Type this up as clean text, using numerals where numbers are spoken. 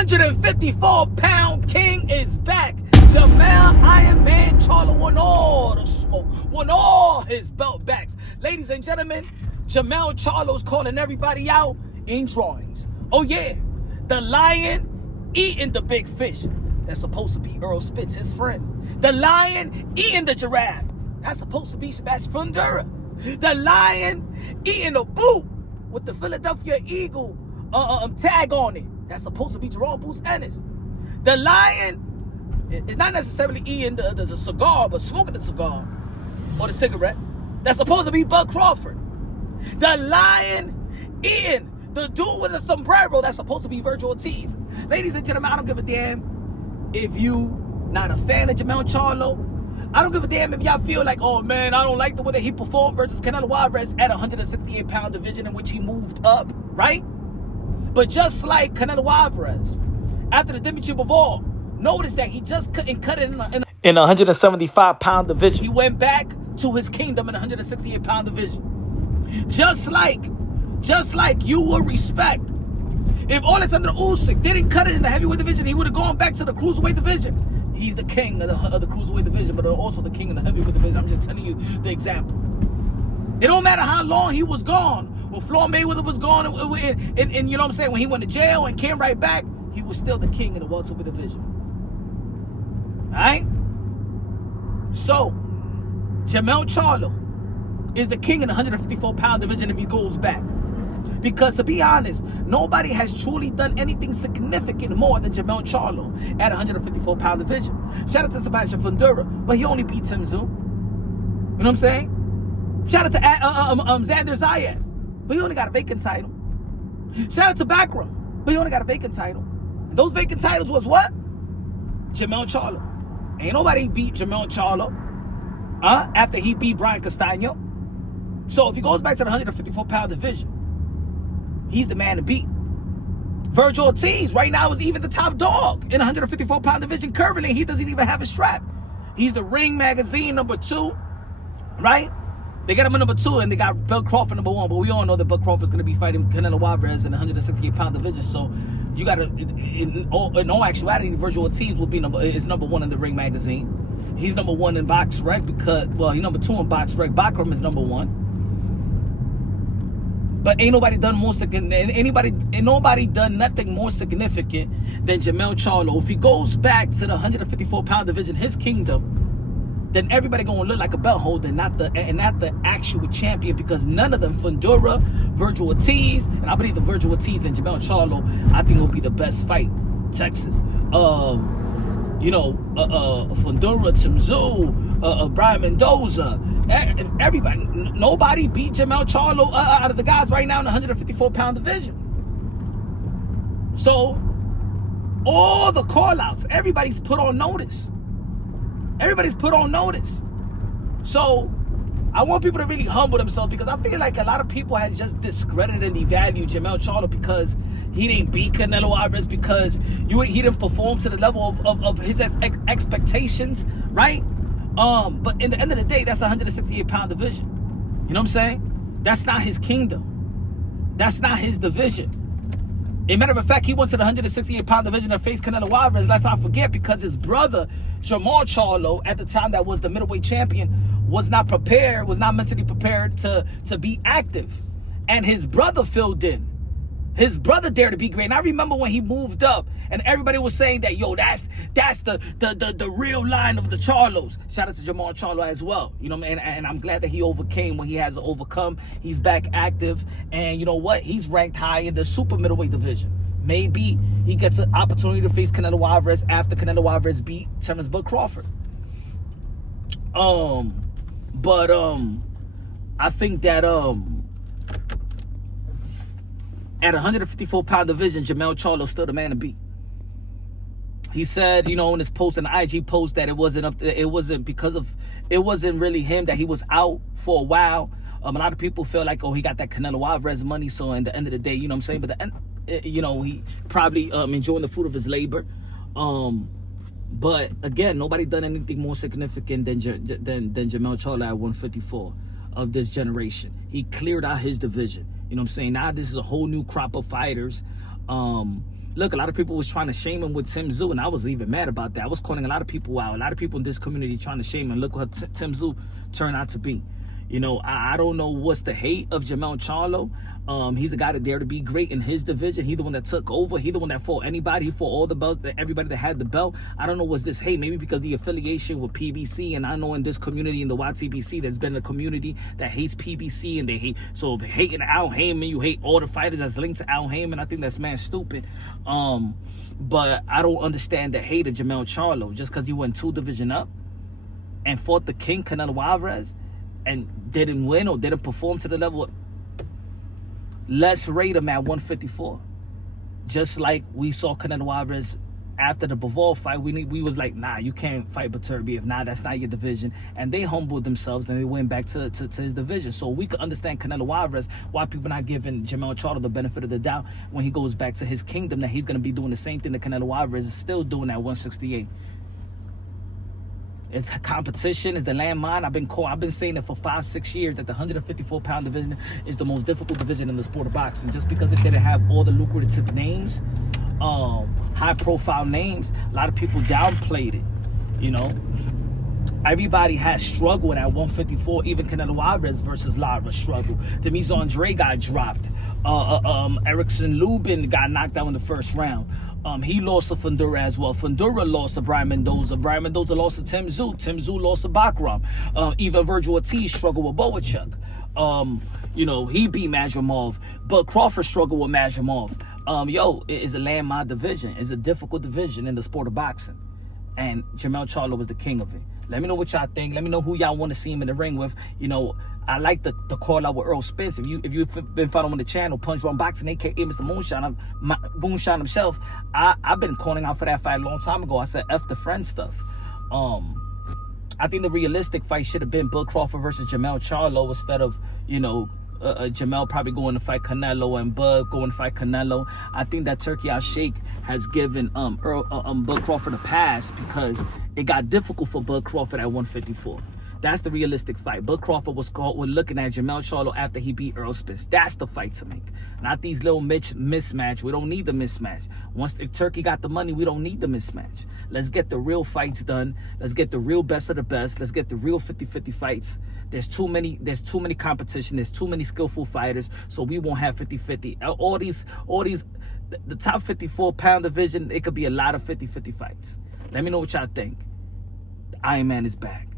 154-pound king is back. Jermell Iron Man Charlo won all the smoke, won all his belt backs. Ladies and gentlemen, Jermell Charlo's calling everybody out in drawings. Oh yeah, the lion eating the big fish. That's supposed to be Errol Spence, his friend. The lion eating the giraffe. That's supposed to be Sebastian Fundora. The lion eating a boot with the Philadelphia Eagle tag on it. That's supposed to be Jerome Bruce Ennis. The lion is not necessarily eating the cigar, but smoking the cigar or the cigarette. That's supposed to be Bud Crawford. The lion eating the dude with the sombrero. That's supposed to be Vergil Ortiz. Ladies and gentlemen, I don't give a damn if you not a fan of Jermell Charlo. I don't give a damn if y'all feel like, oh man, I don't like the way that he performed versus Canelo Alvarez at 168-pound division in which he moved up, right? But just like Canelo Alvarez, after the championship of all, notice that he just couldn't cut it in a 175-pound division. He went back to his kingdom in a 168-pound division. Just like you will respect if Alexander Usyk didn't cut it in the heavyweight division, he would have gone back to the cruiserweight division. He's the king of the cruiserweight division, but also the king of the heavyweight division. I'm just telling you the example. It don't matter how long he was gone. When Floyd Mayweather was gone, and you know what I'm saying, when he went to jail and came right back, he was still the king of the welterweight division. All right? So, Jermell Charlo is the king in the 154-pound division if he goes back. Because to be honest, nobody has truly done anything significant more than Jermell Charlo at 154-pound division. Shout out to Sebastian Fundora, but he only beat Tim Tszyu. You know what I'm saying? Shout out to Xander Zayas, but he only got a vacant title. Shout out to Bakram, but he only got a vacant title. And those vacant titles was what? Jermell Charlo. Ain't nobody beat Jermell Charlo after he beat Brian Castano. So if he goes back to the 154-pound division, he's the man to beat. Vergil Ortiz right now is even the top dog in the 154-pound division currently. He doesn't even have a strap. He's the Ring Magazine #2, right? They got him at #2 and they got Bud Crawford #1. But we all know that Bud Crawford's going to be fighting Canelo Alvarez in the 168-pound division. So you got to, in all actuality, Vergil Ortiz will be is #1 in the Ring Magazine. He's #1 in Box Rec because, well, he's #2 in Box Rec. Bakram is #1. But ain't nobody done more significant. Ain't nobody done nothing more significant than Jermell Charlo. If he goes back to the 154-pound division, his kingdom, then everybody gonna look like a belt holder, and not the actual champion. Because none of them, Fundora, Vergil Ortiz, and I believe the Vergil Ortiz and Jermell Charlo, I think will be the best fight. Texas, Fundora, Tim Tszyu, Brian Mendoza. Everybody, nobody beat Jermell Charlo out of the guys right now in the 154-pound division. So, all the call-outs, everybody's put on notice. Everybody's put on notice. So, I want people to really humble themselves, because I feel like a lot of people have just discredited and devalued Jermell Charlo because he didn't beat Canelo Alvarez, because he didn't perform to the level of his expectations, right? But in the end of the day, that's a 168-pound division. You know what I'm saying? That's not his kingdom. That's not his division. As a matter of fact, he went to the 168-pound division and faced Canelo Alvarez. Let's not forget, because his brother, Jermell Charlo, at the time that was the middleweight champion, was not prepared, was not mentally prepared to be active. And his brother filled in. His brother dared to be great. And I remember when he moved up and everybody was saying that, yo, that's the real line of the Charlos. Shout out to Jermell Charlo as well. You know, and I'm glad that he overcame what he has to overcome. He's back active. And you know what? He's ranked high in the super middleweight division. Maybe he gets an opportunity to face Canelo Alvarez after Canelo Alvarez beat Terence Crawford. I think that at 154-pound division, Jermell Charlo still the man to beat. He said, you know, in his post, in the IG post, that it wasn't really him, that he was out for a while. A lot of people feel like, oh, he got that Canelo Alvarez money, so in the end of the day, you know what I'm saying? But he probably enjoying the fruit of his labor. But again, nobody done anything more significant than Jermell Charlo at 154 of this generation. He cleared out his division. You know what I'm saying? Now this is a whole new crop of fighters. Look, a lot of people was trying to shame him with Tim Tszyu, and I was even mad about that. I was calling a lot of people out. A lot of people in this community trying to shame him. Look what Tim Tszyu turned out to be. You know, I don't know what's the hate of Jermell Charlo. He's a guy that dared to be great in his division. He the one that took over. He the one that fought anybody. He fought all the belts, everybody that had the belt. I don't know what's this hate. Maybe because the affiliation with PBC, and I know in this community, in the YTBC, there's been a community that hates PBC, and they hate. So if hating Al Heyman, you hate all the fighters that's linked to Al Heyman. I think that's man stupid. But I don't understand the hate of Jermell Charlo just because he went 2 divisions up and fought the king Canelo Alvarez and didn't win or didn't perform to the level. Let's rate him at 154. Just like we saw Canelo Alvarez after the Bivol fight, we was like, nah, you can't fight Beterbiev. Nah, that's not your division. And they humbled themselves and they went back to his division. So we could understand Canelo Alvarez, why people not giving Jermell Charlo the benefit of the doubt when he goes back to his kingdom, that he's going to be doing the same thing that Canelo Alvarez is still doing at 168. It's competition, it's the landmine. I've been saying it for 5-6 years that the 154-pound division is the most difficult division in the sport of boxing. Just because it didn't have all the lucrative names, high-profile names, a lot of people downplayed it. You know, everybody has struggled at 154. Even Canelo Alvarez versus Lara struggled. Demise Andre got dropped. Erickson Lubin got knocked out in the first round. He lost to Fundora as well. Fundora lost to Brian Mendoza. Brian Mendoza lost to Tim Tszyu. Tim Tszyu lost to Bakram. Even Vergil Ortiz struggled with Boachuk. You know, he beat Majramov. But Crawford struggled with Majramov. It is a landmine division. It's a difficult division in the sport of boxing. And Jermell Charlo was the king of it. Let me know what y'all think. Let me know who y'all want to see him in the ring with. You know, I like the call out with Errol Spence. If you've been following the channel, Punch Drunk Boxing, aka Mr. Moonshine himself, I've been calling out for that fight a long time ago. I said F the friend stuff. I think the realistic fight should have been Bud Crawford versus Jermell Charlo instead of, you know, Jermell probably going to fight Canelo and Bud going to fight Canelo. I think that Turkey Al Sheikh has given Bud Crawford a pass because it got difficult for Bud Crawford at 154. That's the realistic fight. Bud Crawford was looking at Jermell Charlo after he beat Errol Spence. That's the fight to make. Not these little mismatch. We don't need the mismatch. If Turkey got the money, we don't need the mismatch. Let's get the real fights done. Let's get the real best of the best. Let's get the real 50-50 fights. There's too many competition. There's too many skillful fighters. So we won't have 50-50. All these, the top 54-pound division, it could be a lot of 50-50 fights. Let me know what y'all think. Iron Man is back.